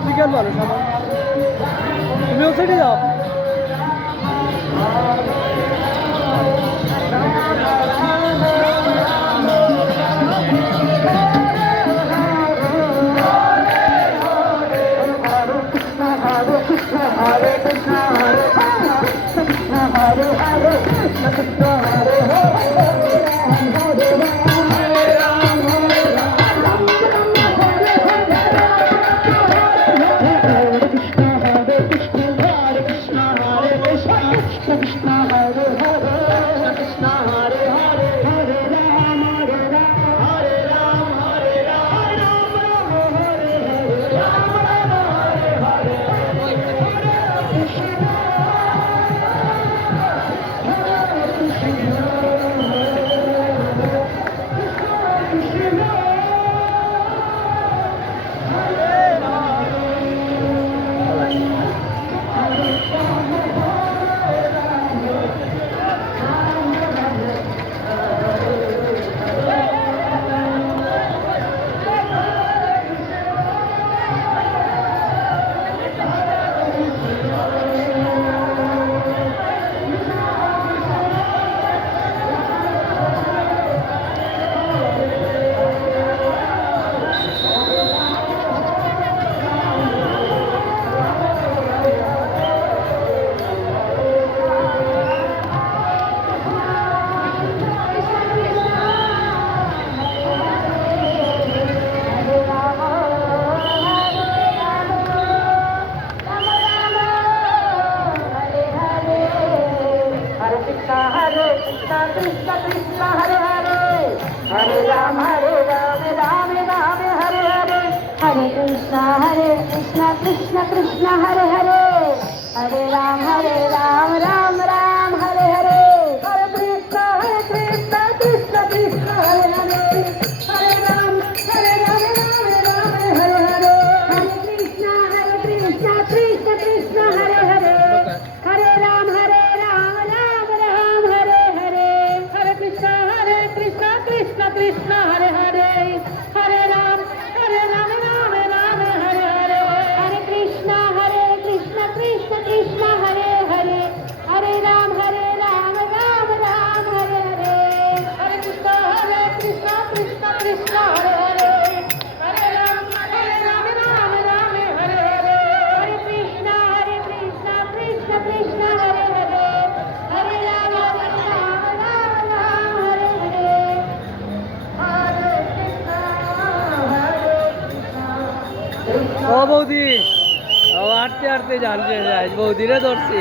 African মানুষ আমার। তুমিও সেটি যাও। Krishna Krishna Hare Hare Hare Ram Ram Ram Hare Hare Hare Krishna Krishna Krishna Hare Hare Hare Ram Ram Ram Hare Hare Hare Krishna Krishna Krishna Hare Hare Hare Ram Ram Ram Hare Hare Hare Krishna Krishna Krishna Hare Hare Hare Ram Ram Ram Hare Hare Hare Krishna Krishna Krishna Hare Hare Hare Ram Ram Ram Hare Hare Hare Krishna Krishna Krishna Hare Hare Hare Ram Ram Ram Hare Hare Hare Krishna Krishna Krishna Hare Hare Hare Ram Ram Hare Hare Hare Krishna ও বৌদি ও হাঁটতে হাঁটতে জানছে যাই বৌদিরে ধরছি।